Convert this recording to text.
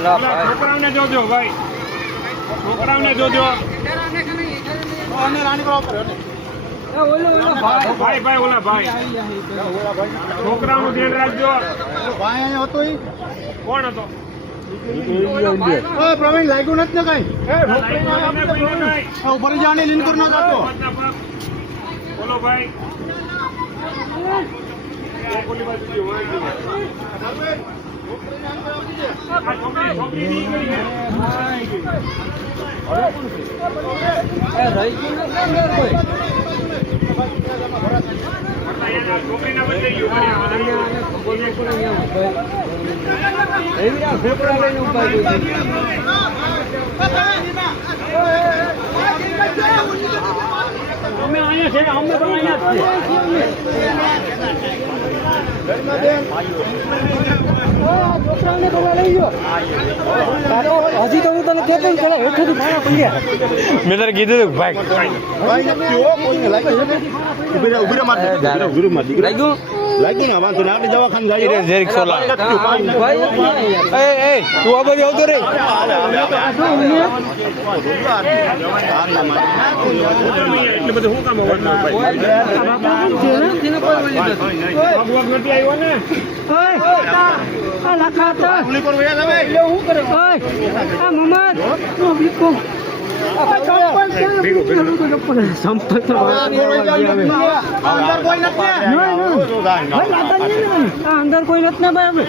છોકરાઓને જોજો ભાઈ, છોકરાઓને જોજો. ભાઈ ભાઈ ઓલા ભાઈ છોકરાઓનું ધ્યાન રાખજો. કોણ હતો? પ્રવીણ લાગ્યું નથી ને કઈ ઉપર જાણી લીનકર નો જતો. બોલો ભાઈ. અમે અહીંયા છે, અમે તો અહીંયા હજી તો હું તને કેતો મેં તને કીધું ભાઈ લાગી ને વાંધો ને આપણે દવાખાને જઈએ ઝેર ખોલા તું આ બધી આવતો રે એટલે બધું શું કામ અંદર કોઈ નથી ને બાપુ.